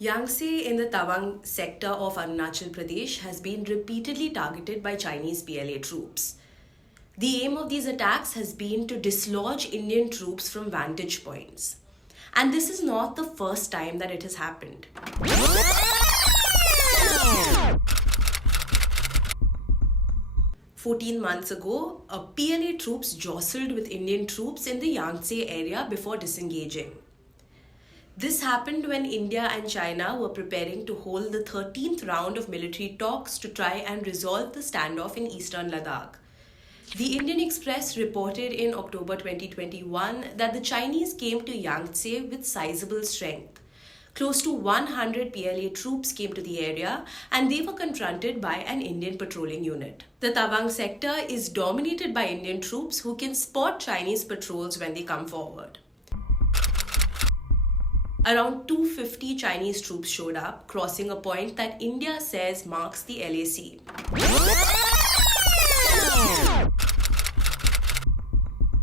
Yangtse in the Tawang sector of Arunachal Pradesh has been repeatedly targeted by Chinese PLA troops. The aim of these attacks has been to dislodge Indian troops from vantage points. And this is not the first time that it has happened. 14 months ago, PLA troops jostled with Indian troops in the Yangtse area before disengaging. This happened when India and China were preparing to hold the 13th round of military talks to try and resolve the standoff in eastern Ladakh. The Indian Express reported in October 2021 that the Chinese came to Yangtse with sizable strength. Close to 100 PLA troops came to the area and they were confronted by an Indian patrolling unit. The Tawang sector is dominated by Indian troops who can spot Chinese patrols when they come forward. Around 250 Chinese troops showed up, crossing a point that India says marks the LAC.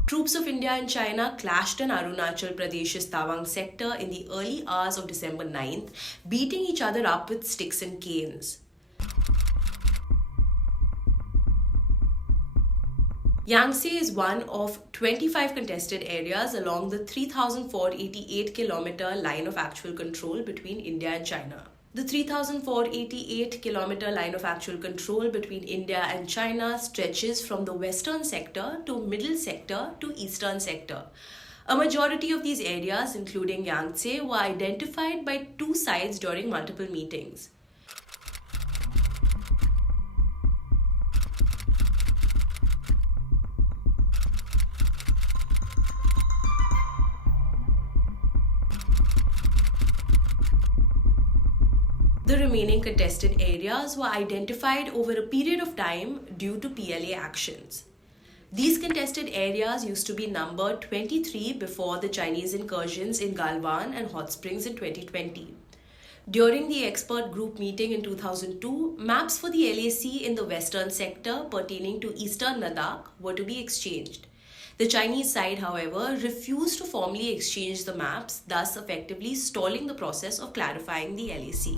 Troops of India and China clashed in Arunachal Pradesh's Tawang sector in the early hours of December 9th, beating each other up with sticks and canes. Yangtse is one of 25 contested areas along the 3,488-kilometer line of actual control between India and China. The 3,488-kilometer line of actual control between India and China stretches from the western sector to middle sector to eastern sector. A majority of these areas, including Yangtse, were identified by two sides during multiple meetings. The remaining contested areas were identified over a period of time due to PLA actions. These contested areas used to be numbered 23 before the Chinese incursions in Galwan and Hot Springs in 2020. During the expert group meeting in 2002, maps for the LAC in the western sector pertaining to eastern Ladakh were to be exchanged. The Chinese side, however, refused to formally exchange the maps, thus effectively stalling the process of clarifying the LAC.